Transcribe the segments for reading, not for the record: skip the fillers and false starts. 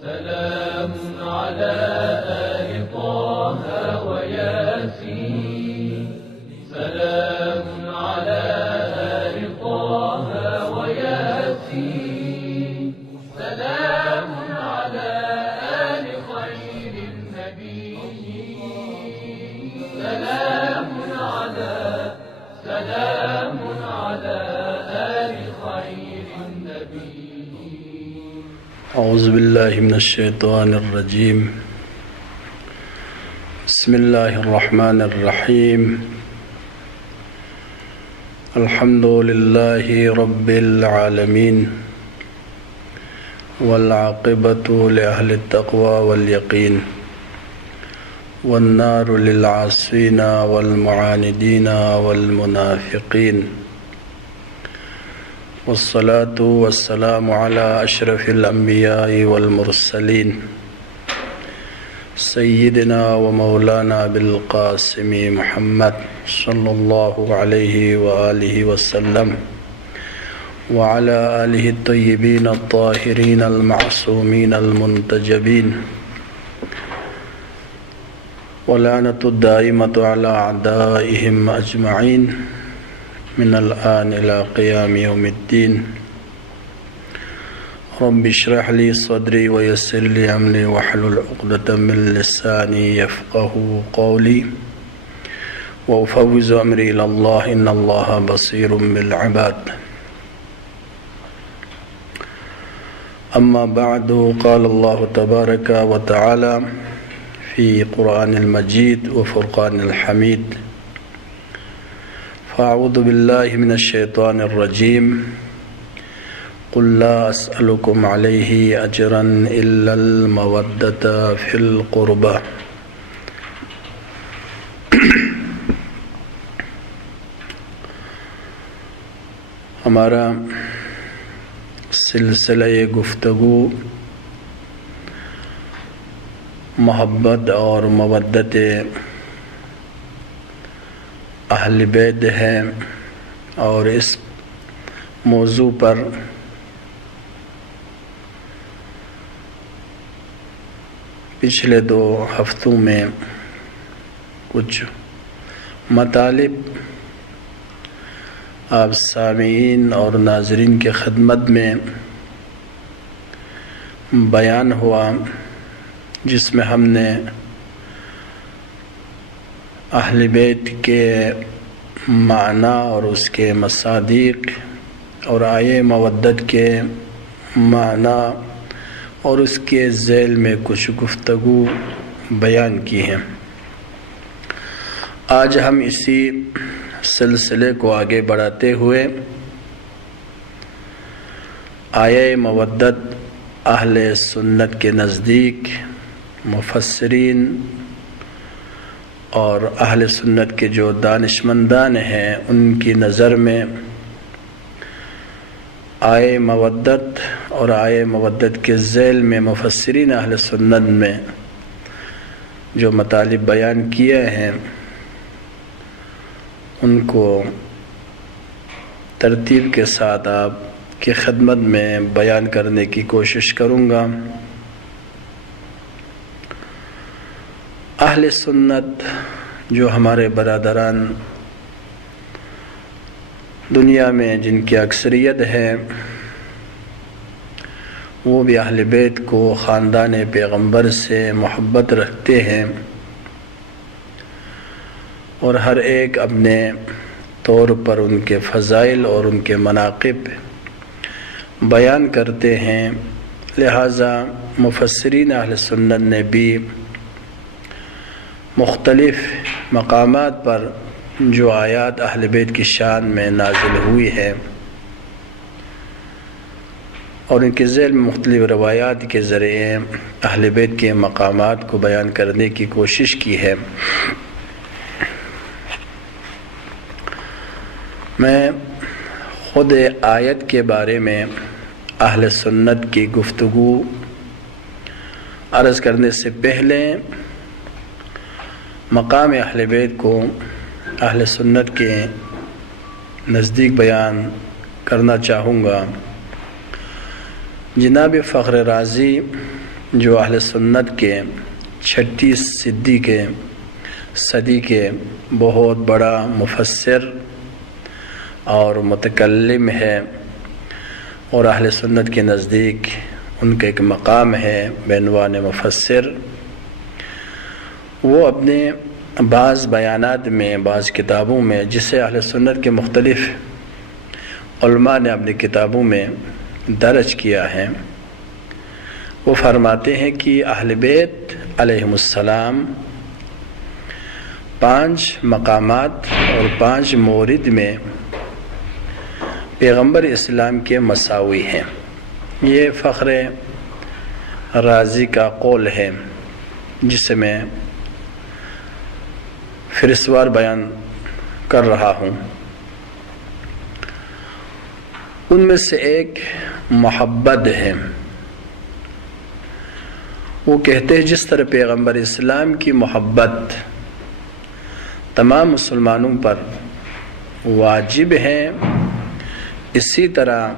سلام على آل طه وياسين سلام على آل طه وياسين سلام على آل خير النبي سلام على آل خير النبي. اعوذ باللہ من الشیطان الرجیم. بسم اللہ الرحمن الرحیم. الحمد للہ رب العالمین والعاقبۃ لأہل التقوی والیقین والنار للعاصین والمعاندین والمنافقین والصلاة والسلام على أشرف الأنبياء والمرسلين سيدنا ومولانا بالقاسم محمد صلى الله عليه وآله وسلم وعلى آله الطيبين الطاهرين المعصومين المنتجبين ولعنة الدائمة على أعدائهم أجمعين من الآن إلى قيام يوم الدين. رب اشرح لي صدري ويسر لي أمري واحلل عقدة من لساني يفقهوا قولي وأفوض أمري إلى الله إن الله بصير بالعباد. أما بعد قال الله تبارك وتعالى في قرآن المجيد وفرقان الحميد فأعوذ بالله من الشيطان الرجيم قل لا أسألكم عليه أجرا إلا المودة في القربى. ہمارا سلسلہ گفتگو محبت اور مودت اہل بیت ہے، اور اس موضوع پر پچھلے 2 ہفتوں میں کچھ مطالب آپ سامعین اور ناظرین کے خدمت میں بیان ہوا، جس میں ہم نے اہل بیت کے معنی اور اس کے مصادیق اور آیے مودت کے معنی اور اس کے ذیل میں کچھ گفتگو بیان کی ہیں. آج ہم اسی سلسلے کو آگے بڑھاتے ہوئے آیے مودت اہل سنت کے نزدیک مفسرین اور اہل سنت کے جو دانشمندان ہیں ان کی نظر میں آیے مودت اور آیے مودت کے ذیل میں مفسرین اہل سنت میں جو مطالب بیان کیے ہیں ان کو ترتیب کے ساتھ آپ کی خدمت میں بیان کرنے کی کوشش کروں گا. اہل سنت جو ہمارے برادران دنیا میں جن کی اکثریت ہے، وہ بھی اہل بیت کو خاندان پیغمبر سے محبت رکھتے ہیں، اور ہر ایک اپنے طور پر ان کے فضائل اور ان کے مناقب بیان کرتے ہیں. لہٰذا مفسرین اہل سنت نے بھی مختلف مقامات پر جو آیات اہل بیت کی شان میں نازل ہوئی ہے اور ان کے ذیل میں مختلف روایات کے ذریعے اہل بیت کے مقامات کو بیان کرنے کی کوشش کی ہے. میں خود آیت کے بارے میں اہل سنت کی گفتگو عرض کرنے سے پہلے مقام اہل بیت کو اہل سنت کے نزدیک بیان کرنا چاہوں گا. جناب فخر رازی جو اہل سنت کے چھٹی صدی کے بہت بڑا مفسر اور متکلم ہے، اور اہل سنت کے نزدیک ان کا ایک مقام ہے بعنوان مفسر. وہ اپنے بعض بیانات میں، بعض کتابوں میں، جسے اہل سنت کے مختلف علماء نے اپنی کتابوں میں درج کیا ہے، وہ فرماتے ہیں کہ اہل بیت علیہم السلام 5 مقامات اور 5 مورد میں پیغمبر اسلام کے مساوی ہیں. یہ فخر رازی کا قول ہے جسے میں فرسوار بیان کر رہا ہوں. ان میں سے ایک محبت ہے. وہ کہتے ہیں جس طرح پیغمبر اسلام کی محبت تمام مسلمانوں پر واجب ہے، اسی طرح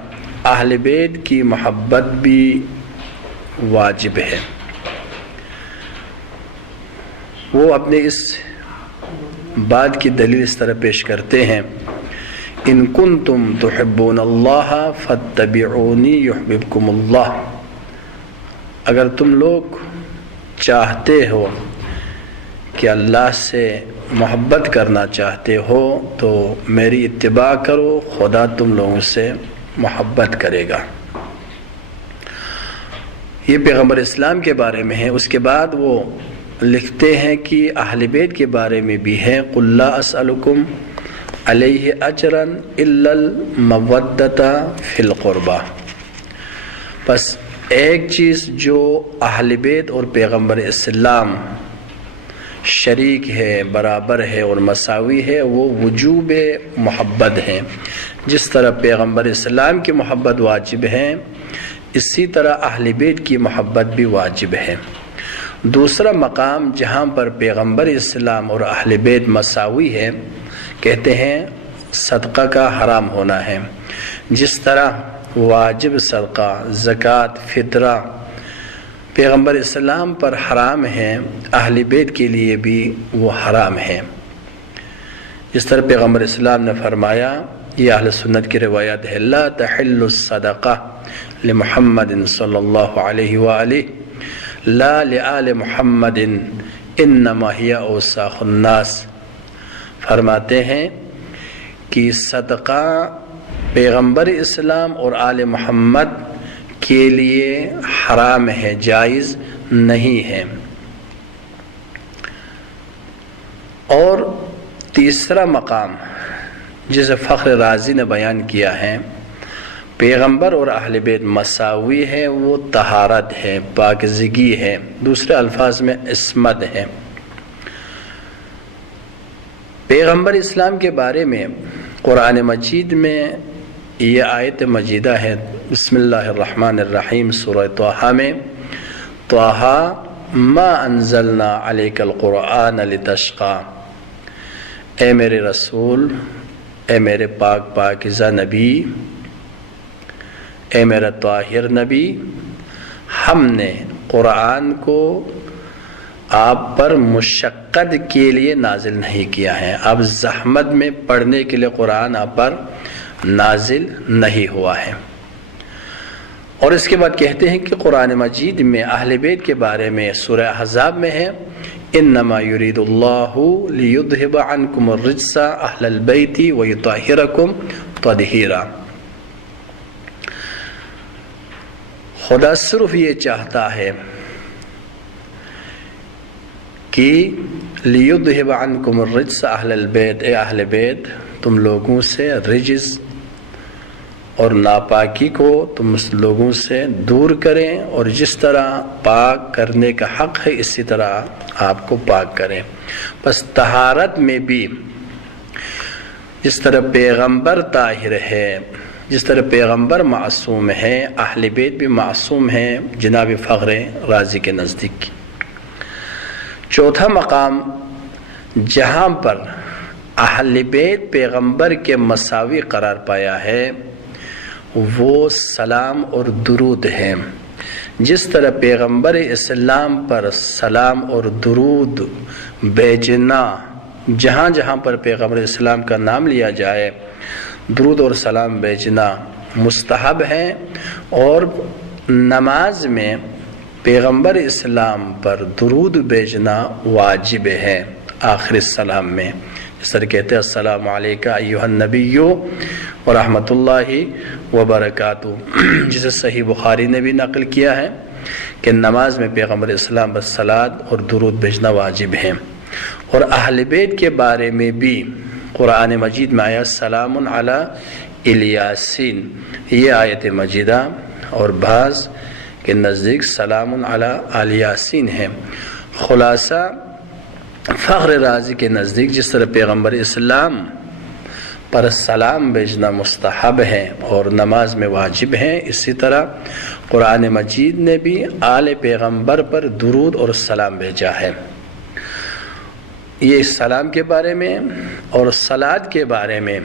اہل بیت کی محبت بھی واجب ہے. وہ اپنے اس بات کی دلیل اس طرح پیش کرتے ہیں: ان کنتم تحبون اللہ فاتبعونی یحببکم اللہ. اگر تم لوگ چاہتے ہو کہ اللہ سے محبت کرنا چاہتے ہو تو میری اتباع کرو، خدا تم لوگوں سے محبت کرے گا. یہ پیغمبر اسلام کے بارے میں ہے. اس کے بعد وہ لکھتے ہیں کہ اہل بیت کے بارے میں بھی ہے: قل لا اسألکم علیہ اجرا الا المودۃ فی القربہ. بس ایک چیز جو اہل بیت اور پیغمبر اسلام شریک ہے، برابر ہے اور مساوی ہے، وہ وجوب محبت ہے. جس طرح پیغمبر اسلام کی محبت واجب ہے، اسی طرح اہل بیت کی محبت بھی واجب ہے. دوسرا مقام جہاں پر پیغمبر اسلام اور اہل بیت مساوی ہے، کہتے ہیں صدقہ کا حرام ہونا ہے. جس طرح واجب صدقہ، زکوٰۃ، فطرہ پیغمبر اسلام پر حرام ہے، اہل بیت کے لیے بھی وہ حرام ہے. جس طرح پیغمبر اسلام نے فرمایا، یہ اہل سنت کی روایت ہے: لا تحل الصدقہ لمحمد صلی اللہ علیہ وآلہ لا لآل محمد انما ہی اوساخ الناس. فرماتے ہیں کہ صدقہ پیغمبر اسلام اور آل محمد کے لیے حرام ہے، جائز نہیں ہے. اور تیسرا مقام جسے فخر رازی نے بیان کیا ہے، پیغمبر اور اہل بیت مساوی ہے، وہ طہارت ہے، پاکیزگی ہے، دوسرے الفاظ میں عصمت ہے. پیغمبر اسلام کے بارے میں قرآن مجید میں یہ آیت مجیدہ ہے، بسم اللہ الرحمن الرحیم، سورہ طٰہٰ میں: طٰہٰ ما انزلنا علیک القرآن لتشقیٰ. اے میرے رسول، اے میرے پاک پاکیزہ نبی، اے میرا طاہر نبی، ہم نے قرآن کو آپ پر مشقت کے لیے نازل نہیں کیا ہے. اب زحمت میں پڑھنے کے لیے قرآن آپ پر نازل نہیں ہوا ہے. اور اس کے بعد کہتے ہیں کہ قرآن مجید میں اہل بیت کے بارے میں سورہ احزاب میں ہے: انما یرید اللہ لیذھب عنکم الرجس اہل البیت ویطہرکم تطہیرا. خدا صرف یہ چاہتا ہے کہ لیذھب عنکم الرجس اہل البیت، اے اہل بیت، تم لوگوں سے رجس اور ناپاکی کو تم لوگوں سے دور کریں، اور جس طرح پاک کرنے کا حق ہے اسی طرح آپ کو پاک کریں. بس طہارت میں بھی جس طرح پیغمبر طاہر ہے، جس طرح پیغمبر معصوم ہے، اہل بیت بھی معصوم ہیں جناب فخر رازی کے نزدیک. چوتھا مقام جہاں پر اہل بیت پیغمبر کے مساوی قرار پایا ہے، وہ سلام اور درود ہے. جس طرح پیغمبر اسلام پر سلام اور درود بھیجنا، جہاں جہاں پر پیغمبر اسلام کا نام لیا جائے درود اور سلام بھیجنا مستحب ہے، اور نماز میں پیغمبر اسلام پر درود بھیجنا واجب ہے آخر السلام میں، اس طرح کہتے ہیں السلام علیکہ ایھا النبی ورحمۃ اللہ وبرکاتہ، جسے صحیح بخاری نے بھی نقل کیا ہے کہ نماز میں پیغمبر اسلام پر صلات اور درود بھیجنا واجب ہے۔ اور اہل بیت کے بارے میں بھی قرآن مجید میں آیا سلام علی الیاسین، یہ آیت مجیدہ، اور بعض کے نزدیک سلام علی الیاسین ہے۔ خلاصہ فخر رازی کے نزدیک جس طرح پیغمبر اسلام پر سلام بھیجنا مستحب ہے اور نماز میں واجب ہے، اسی طرح قرآن مجید نے بھی آل پیغمبر پر درود اور سلام بھیجا ہے۔ یہ سلام کے بارے میں اور صلات کے بارے میں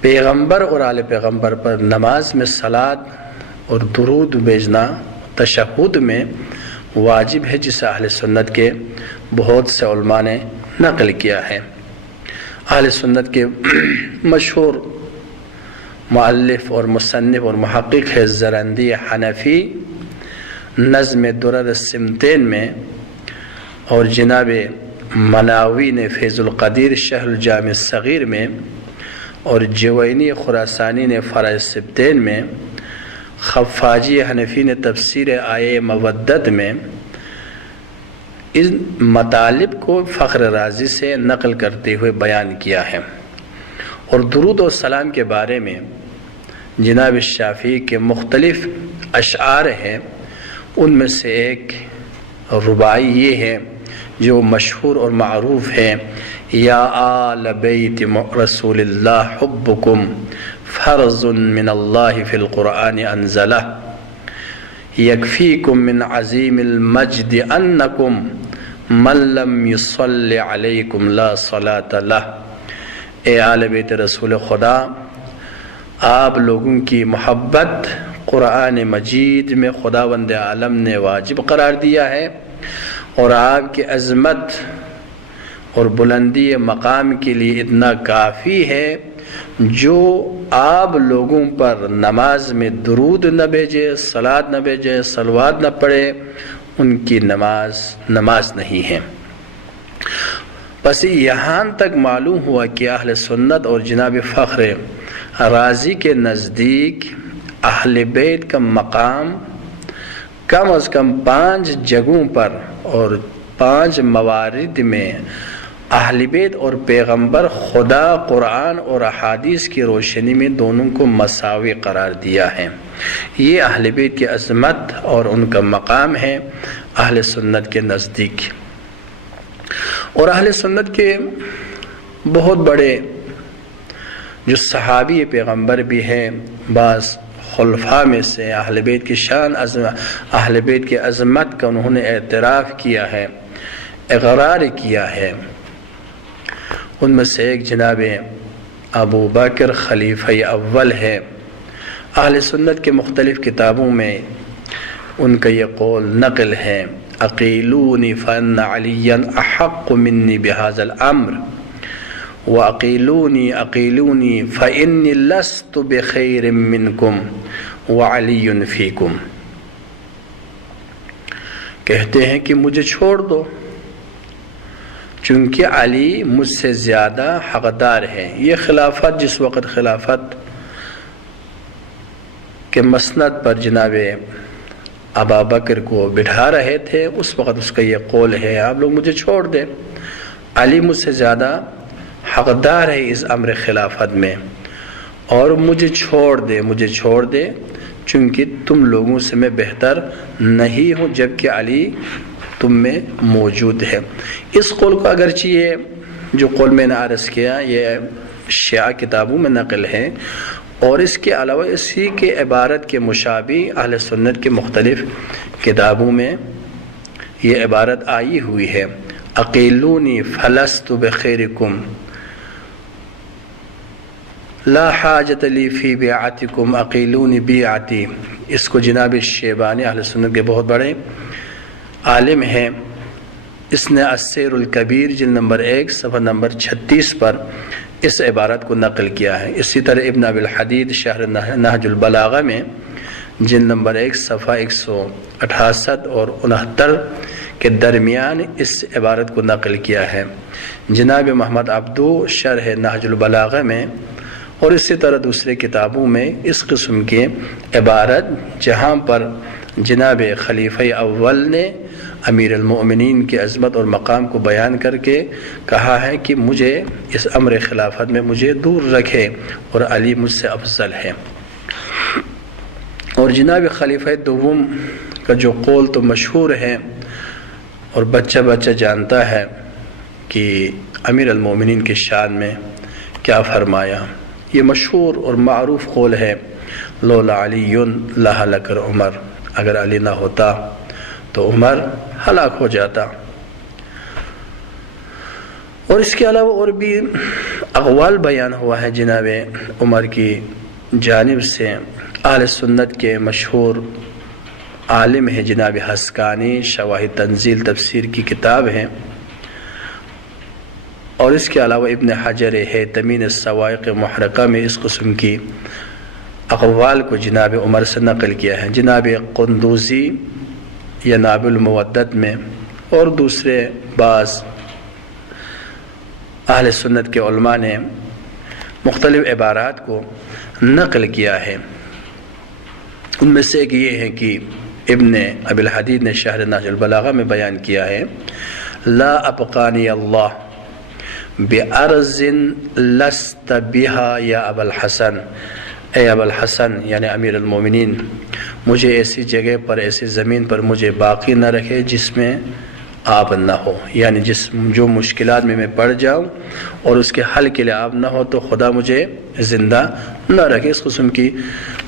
پیغمبر اور آل پیغمبر پر نماز میں صلات اور درود بھیجنا تشہد میں واجب ہے، جسے اہل سنت کے بہت سے علماء نے نقل کیا ہے۔ اہل سنت کے مشہور مؤلف اور مصنف اور محقق ہے زرندی حنفی، نظم درر السمتین میں، اور جناب مناوی نے فیض القدیر شرح الجامع الصغیر میں، اور جوینی خراسانی نے فرع السبتین میں، خفاجی حنفی نے تفسیر آیہ مودت میں ان مطالب کو فخر رازی سے نقل کرتے ہوئے بیان کیا ہے۔ اور درود و سلام کے بارے میں جناب شافعی کے مختلف اشعار ہیں، ان میں سے ایک رباعی یہ ہے جو مشہور اور معروف ہے، یا آل بیت رسول اللہ حبکم فرض من اللہ فی القرآن انزلہ یکفیکم من عظیم المجد انکم من لم یصلی علیکم لا صلاة لہ۔ اے آل بیت رسول خدا، آپ لوگوں کی محبت قرآن مجید میں خداوند عالم نے واجب قرار دیا ہے، اور آپ کی عظمت اور بلندی مقام کے لیے اتنا کافی ہے جو آپ لوگوں پر نماز میں درود نہ بھیجے، صلات نہ بھیجے، صلوات نہ پڑھے، ان کی نماز نہیں ہے۔ بس یہاں تک معلوم ہوا کہ اہل سنت اور جناب فخر رازی کے نزدیک اہل بیت کا مقام کم از کم 5 جگہوں پر اور 5 موارد میں اہل بیت اور پیغمبر خدا قرآن اور احادیث کی روشنی میں دونوں کو مساوی قرار دیا ہے۔ یہ اہل بیت کی عظمت اور ان کا مقام ہے اہل سنت کے نزدیک۔ اور اہل سنت کے بہت بڑے جو صحابی پیغمبر بھی ہیں، بعض خلفاء میں سے اہل بیت کی شان اہل بیت کی عظمت کا انہوں نے اعتراف کیا ہے، اقرار کیا ہے۔ ان میں سے ایک جناب ابو بکر خلیفہ اول ہے۔ اہل سنت کے مختلف کتابوں میں ان کا یہ قول نقل ہے، اقیلونی فان علی احق منی بہذا الامر واقیلونی اقیلونی فانی لست بخیر منکم وعلی فیکم۔ کہتے ہیں کہ مجھے چھوڑ دو چونکہ علی مجھ سے زیادہ حقدار ہے۔ یہ خلافت، جس وقت خلافت کے مسند پر جناب ابا بکر کو بٹھا رہے تھے، اس وقت اس کا یہ قول ہے، آپ لوگ مجھے چھوڑ دیں، علی مجھ سے زیادہ حقدار ہے اس امر خلافت میں، اور مجھے چھوڑ دے چونکہ تم لوگوں سے میں بہتر نہیں ہوں، جبکہ علی تم میں موجود ہے۔ اس قول کو اگرچہ یہ جو قول میں نے عرض کیا یہ شیعہ کتابوں میں نقل ہے، اور اس کے علاوہ اسی کے عبارت کے مشابہ اہل سنت کے مختلف کتابوں میں یہ عبارت آئی ہوئی ہے، اقیلونی فلست بخیرکم، لا حاجت لی فی بیعتکم اقیلونی بیعتی، اس کو جناب شیبانی اہل سنت کے بہت بڑے عالم ہیں، اس نے السیر الکبیر جلد نمبر 1 صفحہ نمبر 36 پر اس عبارت کو نقل کیا ہے۔ اسی طرح ابن ابی الحدید شرح نہج البلاغہ میں جلد نمبر 1 صفحہ 168 اور 69 کے درمیان اس عبارت کو نقل کیا ہے۔ جناب محمد عبدو شرح نہج البلاغہ میں اور اسی طرح دوسرے کتابوں میں اس قسم کی عبارت جہاں پر جناب خلیفہ اول نے امیر المؤمنین کی عظمت اور مقام کو بیان کر کے کہا ہے کہ مجھے اس امر خلافت میں مجھے دور رکھے اور علی مجھ سے افضل ہے، اور جناب خلیفہ دوم کا جو قول تو مشہور ہے اور بچہ بچہ جانتا ہے کہ امیر المؤمنین کی شان میں کیا فرمایا، یہ مشہور اور معروف قول ہے، لولا علی لہلک عمر، اگر علی نہ ہوتا تو عمر ہلاک ہو جاتا۔ اور اس کے علاوہ اور بھی اقوال بیان ہوا ہے جناب عمر کی جانب سے۔ اہل سنت کے مشہور عالم ہے جناب حسکانی، شواہد تنزیل تفسیر کی کتاب ہے، اور اس کے علاوہ ابن حجر حیتمی نے الصواعق محرقہ میں اس قسم کی اقوال کو جناب عمر سے نقل کیا ہے۔ جناب قندوزی یا ناب المودت میں اور دوسرے بعض اہل سنت کے علماء نے مختلف عبارات کو نقل کیا ہے۔ ان میں سے ایک یہ ہے کہ ابن ابی الحدید نے شرح نہج البلاغہ میں بیان کیا ہے، لا ابقانی اللہ بِأَرْضٍ لَسْتَ بِهَا یا ابا الحسن، اے ابا الحسن یعنی امیر المومنین، مجھے ایسی جگہ پر، ایسی زمین پر مجھے باقی نہ رکھے جس میں آب نہ ہو، یعنی جو مشکلات میں پڑ جاؤں اور اس کے حل کے لیے آب نہ ہو تو خدا مجھے زندہ نہ رکھے۔ اس قسم کی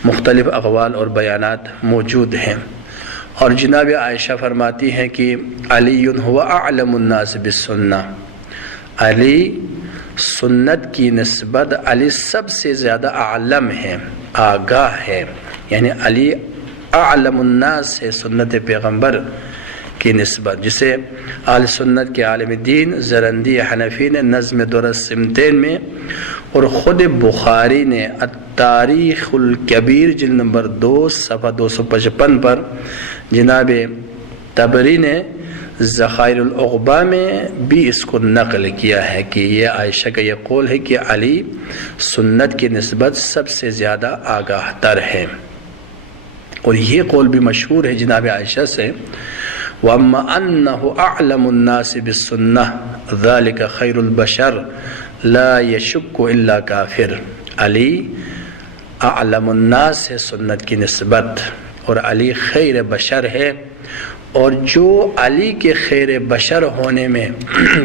مختلف اقوال اور بیانات موجود ہیں۔ اور جناب عائشہ فرماتی ہیں کہ علی هو اعلم الناس بالسنہ، علی سنت کی نسبت علی سب سے زیادہ عالم ہے، آگاہ ہے، یعنی علی اعلم الناس ہے سنت پیغمبر کی نسبت، جسے اہل سنت کے عالم دین زرندی حنفی نے نظم درالسمتین میں اور خود بخاری نے التاریخ الکبیر جلد نمبر 2 صفحہ 255 پر، جناب طبری نے ذخائر العقبہ میں بھی اس کو نقل کیا ہے کہ یہ عائشہ کا یہ قول ہے کہ علی سنت کی نسبت سب سے زیادہ آگاہ تر ہے، اور یہ قول بھی مشہور ہے جناب عائشہ سے، وَأَمَّا أَنَّهُ أَعْلَمُ النَّاسِ بِالسُّنَّةِ ذَلِكَ خَيْرُ الْبَشَرِ لَا يَشُكُّ إِلَّا كَافِرٌ، علی اعلم الناس ہے سنت کی نسبت، اور علی خیر بشر ہے، اور جو علی کے خیر بشر ہونے میں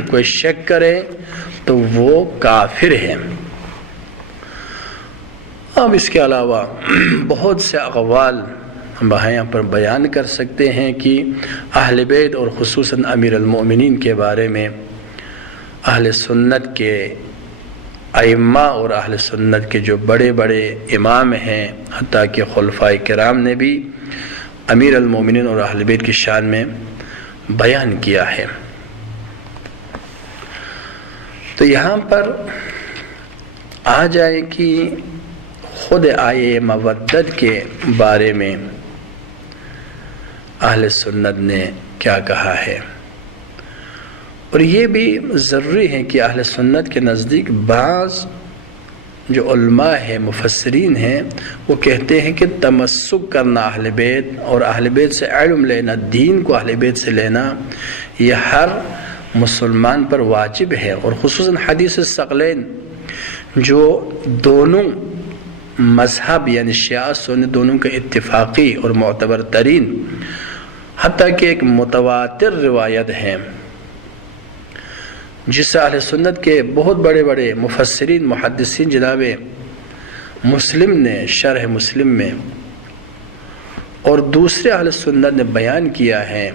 کوئی شک کرے تو وہ کافر ہے۔ اب اس کے علاوہ بہت سے اقوال ہم یہاں پر بیان کر سکتے ہیں کہ اہل بیت اور خصوصاً امیر المؤمنین کے بارے میں اہل سنت کے ائمہ اور اہل سنت کے جو بڑے بڑے امام ہیں، حتیٰ کہ خلفائے کرام نے بھی امیر المومنین اور اہل بیت کی شان میں بیان کیا ہے۔ تو یہاں پر آ جائے کہ خود آیے مودت کے بارے میں اہل سنت نے کیا کہا ہے، اور یہ بھی ضروری ہے کہ اہل سنت کے نزدیک بعض جو علماء ہیں، مفسرین ہیں، وہ کہتے ہیں کہ تمسک کرنا اہل بیت اور اہل بیت سے علم لینا، دین کو اہل بیت سے لینا، یہ ہر مسلمان پر واجب ہے، اور خصوصاً حدیث ثقلین جو دونوں مذہب یعنی شیعہ سنی دونوں کے اتفاقی اور معتبر ترین، حتیٰ کہ ایک متواتر روایت ہے جس سے اہل سنت کے بہت بڑے بڑے مفسرین محدثین جناب مسلم نے شرح مسلم میں اور دوسرے اہل سنت نے بیان کیا ہے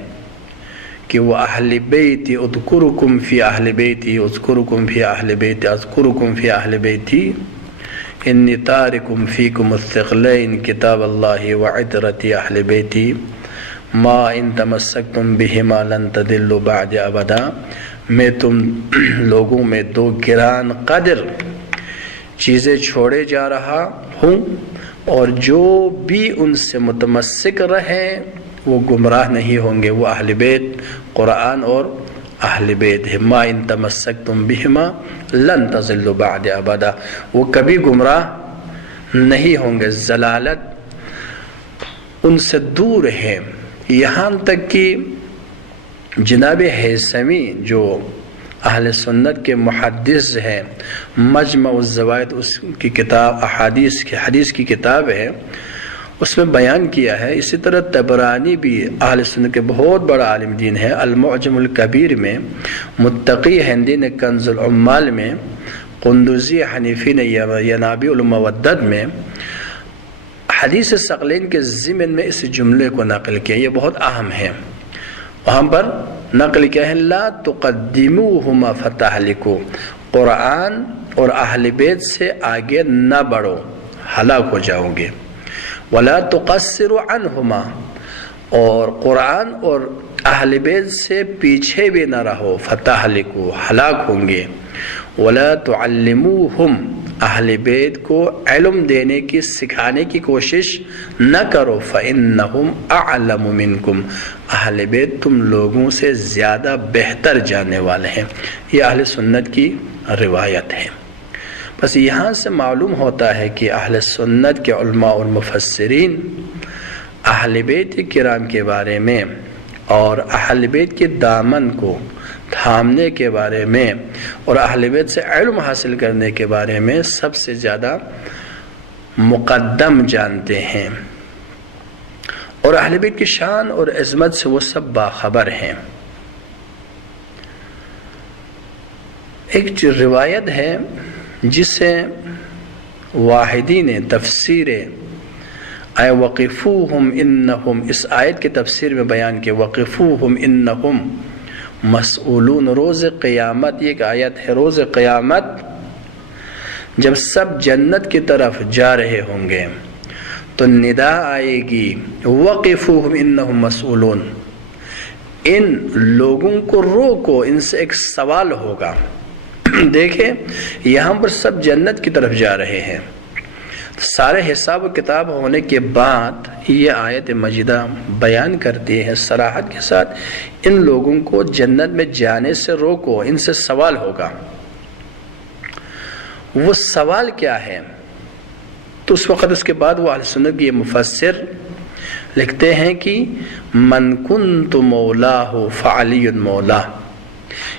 کہ وہ اہل بیتی اذکرکم فی اہل بیتی اذکرکم فی اہل بیتی اذکرکم فی اہل بیتی، انی تارکم فیکم الثقلین کتاب اللہ وعطرت اہل بیتی ما ان تمسکتم بہما لن تضلوا بعد ابدا، میں تم لوگوں میں دو گران قدر چیزیں چھوڑے جا رہا ہوں، اور جو بھی ان سے متمسک رہے وہ گمراہ نہیں ہوں گے۔ وہ اہل بیت قرآن اور اہل بیت ہے۔ ما ان تمسکتم بہما لن تضلوا بعد ابدا، وہ کبھی گمراہ نہیں ہوں گے، ضلالت ان سے دور ہے۔ یہاں تک کہ جناب ہیثمی جو اہل سنت کے محدث ہیں، مجمع الزوائد اس کی کتاب حدیث کی کتاب ہے، اس میں بیان کیا ہے۔ اسی طرح طبرانی بھی اہل سنت کے بہت بڑا عالم دین ہے، المعجم الکبیر میں، متقی ہندی نے کنز العمال میں، قندوزی حنیفی نے ینابیع المودد میں حدیث ثقلین کے ضمن میں اس جملے کو نقل کیا۔ یہ بہت اہم ہے۔ وہاں پر نقل کیا ہے، لا تقدموہما فتہلکوا، قرآن اور اہل بیت سے آگے نہ بڑھو، ہلاک ہو جاؤ گے۔ ولا تقصروا عنہما، اور قرآن اور اہل بیت سے پیچھے بھی نہ رہو، فتہلکوا، ہلاک ہوں گے۔ ولا تعلموہم، اہل بیت کو علم دینے کی سکھانے کی کوشش نہ کرو، فإنہم اعلم منکم، اہل بیت تم لوگوں سے زیادہ بہتر جاننے والے ہیں۔ یہ اہل سنت کی روایت ہے۔ بس یہاں سے معلوم ہوتا ہے کہ اہل سنت کے علماء اور مفسرین اہل بیت کرام کے بارے میں اور اہل بیت کے دامن کو تھامنے کے بارے میں اور اہل بیت سے علم حاصل کرنے کے بارے میں سب سے زیادہ مقدم جانتے ہیں، اور اہل بیت کی شان اور عظمت سے وہ سب باخبر ہیں۔ ایک روایت ہے جسے واحدی نے تفسیر اے وقفوہم انہم، اس آیت کی تفسیر میں بیان کہ وقفوہم انہم مسئولون، روز قیامت، یہ ایک آیت ہے، روز قیامت جب سب جنت کی طرف جا رہے ہوں گے تو ندا آئے گی وقفوہم انہم مسئولون، ان لوگوں کو روکو، ان سے ایک سوال ہوگا۔ دیکھیں یہاں پر سب جنت کی طرف جا رہے ہیں، سارے حساب و کتاب ہونے کے بعد یہ آیت مجیدہ بیان کرتی ہے صراحت کے ساتھ، ان لوگوں کو جنت میں جانے سے روکو، ان سے سوال ہوگا۔ وہ سوال کیا ہے؟ تو اس وقت اس کے بعد وہ اہل سنت کے مفسر لکھتے ہیں کہ من کنت مولاہ فعلی مولا،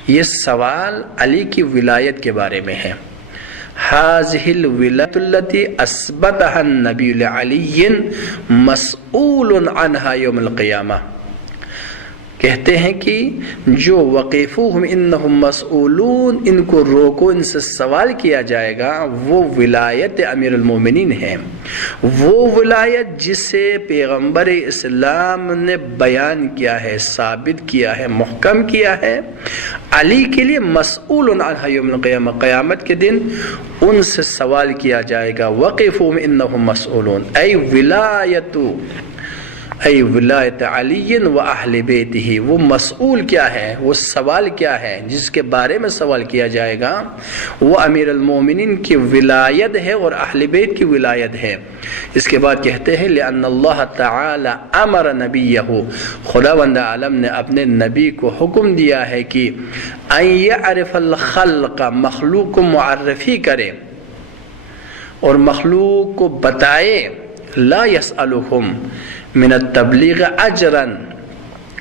یہ سوال علی کی ولایت کے بارے میں ہے۔ هذه الولایت التي اثبتها النبی لعلی مسئول عنها یوم القیامہ، کہتے ہیں کہ جو وقفوہم انہم مسئولون، ان کو روکو، ان سے سوال کیا جائے گا، وہ ولایت امیر المومنین ہے، وہ ولایت جسے پیغمبر اسلام نے بیان کیا ہے، ثابت کیا ہے، محکم کیا ہے، علی کے لیے مسئول عنہ یوم القیامہ، قیامت کے دن ان سے سوال کیا جائے گا۔ وقفوہم انہم مسئولون، ای ولایت علی و اہل بیتہ، وہ مسئول کیا ہے، وہ سوال کیا ہے جس کے بارے میں سوال کیا جائے گا، وہ امیر المومنین کی ولایت ہے اور اہل بیت کی ولایت ہے۔ اس کے بعد کہتے ہیں لأن اللہ تعالی امر نبیہ، خداوند عالم نے اپنے نبی کو حکم دیا ہے کہ ان یعرف الخلق، مخلوق کو معرفی کرے اور مخلوق کو بتائے، لا یسألہم من التبلیغ اجرا،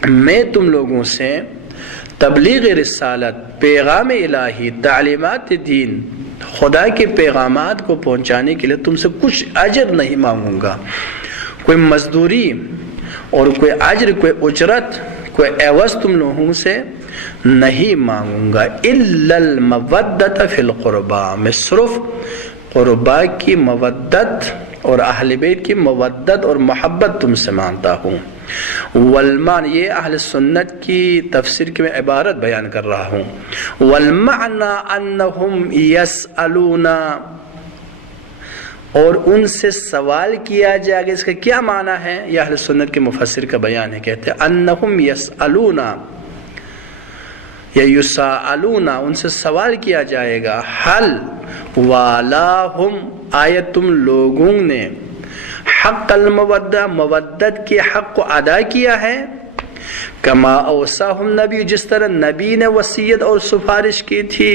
میں تم لوگوں سے تبلیغ رسالت، پیغام الہی، تعلیمات دین، خدا کے پیغامات کو پہنچانے کے لیے تم سے کچھ اجر نہیں مانگوں گا، کوئی مزدوری اور کوئی اجر، کوئی اجرت، کوئی عوض تم لوگوں سے نہیں مانگوں گا، الا المودۃ فی القربى، میں صرف قربا کی مودت اور اہل بیت کی مودت اور محبت تم سے مانتا ہوں۔ والمعنی، یہ اہل سنت کی تفسیر کی میں عبارت بیان کر رہا ہوں، والمعنی انہم یسألون اور ان سے سوال کیا جائے گا۔ اس کا کیا معنی ہے؟ یہ اہل سنت کے مفسر کا بیان ہے، کہتے ہیں انہم یسألون یا یسألون، ان سے سوال کیا جائے گا، حل والاہم، آیا تم لوگوں نے حق المودہ، مودت کے حق کو ادا کیا ہے، کما اوصاہم نبی، جس طرح نبی نے وصیت اور سفارش کی تھی،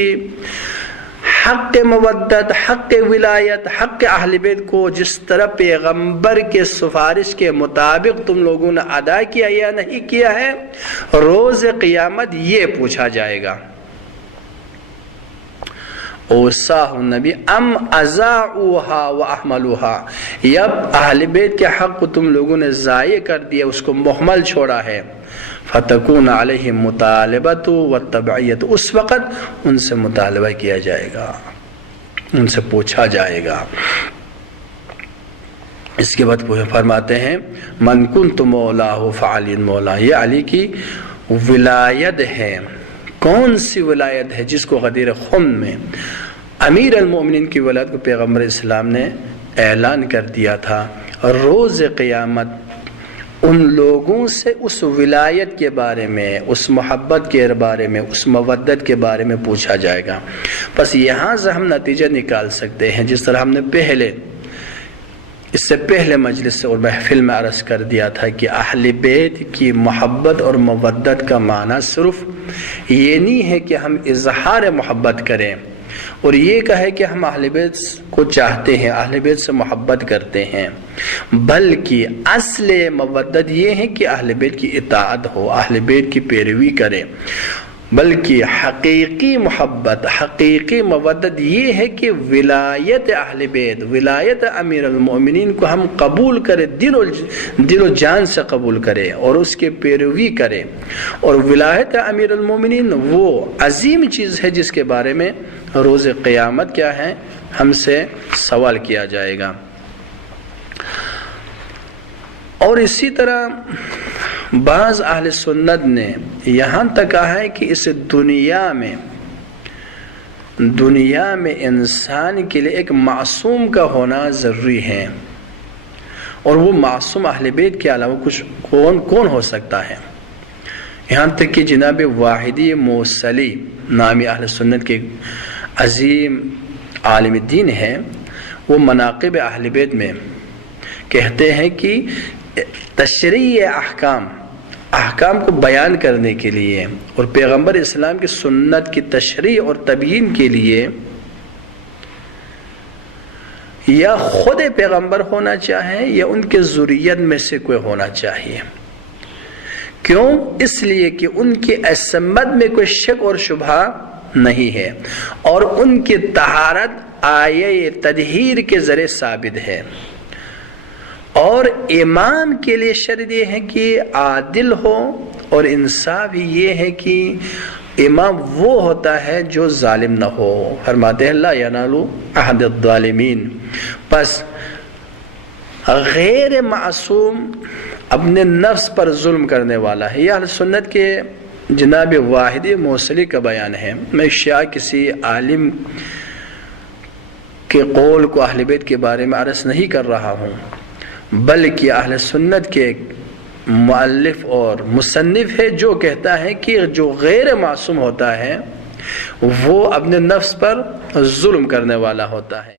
حق مودت، حق ولایت، حق اہل بیت کو جس طرح پیغمبر کے سفارش کے مطابق تم لوگوں نے ادا کیا یا نہیں کیا ہے، روز قیامت یہ پوچھا جائے گا۔ اوصاہ النبی ام اضاعوها واحملوها، یا اہل بیت کے حق کو تم لوگوں نے ضائع کر دیا، اس کو مہمل چھوڑا ہے، فتکون علیہم مطالبۃ والتبعیۃ، اس وقت ان سے مطالبہ کیا جائے گا، ان سے پوچھا جائے گا۔ اس کے بعد فرماتے ہیں من کنت مولاہ فعلی مولا، یہ علی کی ولایت ہے۔ کون سی ولایت ہے؟ جس کو غدیر خم میں امیر المؤمنین کی ولایت کو پیغمبر اسلام نے اعلان کر دیا تھا۔ روز قیامت ان لوگوں سے اس ولایت کے بارے میں، اس محبت کے بارے میں، اس مودت کے بارے میں پوچھا جائے گا۔ بس یہاں سے ہم نتیجہ نکال سکتے ہیں، جس طرح ہم نے اس سے پہلے مجلس اور محفل میں عرض کر دیا تھا کہ اہل بیت کی محبت اور مودت کا معنی صرف یہ نہیں ہے کہ ہم اظہار محبت کریں اور یہ کہے کہ ہم اہل بیت کو چاہتے ہیں، اہل بیت سے محبت کرتے ہیں، بلکہ اصل مودت یہ ہے کہ اہل بیت کی اطاعت ہو، اہل بیت کی پیروی کریں، بلکہ حقیقی محبت، حقیقی مودت یہ ہے کہ ولایت اہل بیت، ولایت امیر المؤمنین کو ہم قبول کریں، دل و جان سے قبول کریں اور اس کے پیروی کریں۔ اور ولایت امیر المؤمنین وہ عظیم چیز ہے جس کے بارے میں روز قیامت کیا ہے، ہم سے سوال کیا جائے گا۔ اور اسی طرح بعض اہل سنت نے یہاں تک کہا ہے کہ اس دنیا میں انسان کے لیے ایک معصوم کا ہونا ضروری ہے، اور وہ معصوم اہل بیت کے علاوہ کچھ کون ہو سکتا ہے؟ یہاں تک کہ جناب واحدی موصلی نامی اہل سنت کے عظیم عالم دین ہیں، وہ مناقب اہل بیت میں کہتے ہیں کہ تشریع احکام کو بیان کرنے کے لیے اور پیغمبر اسلام کی سنت کی تشریح اور تبیین کے لیے یا خود پیغمبر ہونا چاہے یا ان کے ذریت میں سے کوئی ہونا چاہیے۔ کیوں؟ اس لیے کہ ان کی عصمت میں کوئی شک اور شبہ نہیں ہے اور ان کی طہارت آیہ تطہیر کے ذریعے ثابت ہے۔ اور امام کے لیے شرط یہ ہے کہ عادل ہو، اور انصاف یہ ہے کہ امام وہ ہوتا ہے جو ظالم نہ ہو۔ فرماتے ہیں لا ینال عہد الظالمین، پس غیر معصوم اپنے نفس پر ظلم کرنے والا ہے۔ یہ اہل سنت کے جناب واحدی موصلی کا بیان ہے۔ میں کسی عالم کے قول کو اہل بیت کے بارے میں عرض نہیں کر رہا ہوں، بلکہ اہل سنت کے مؤلف اور مصنف ہے جو کہتا ہے کہ جو غیر معصوم ہوتا ہے وہ اپنے نفس پر ظلم کرنے والا ہوتا ہے۔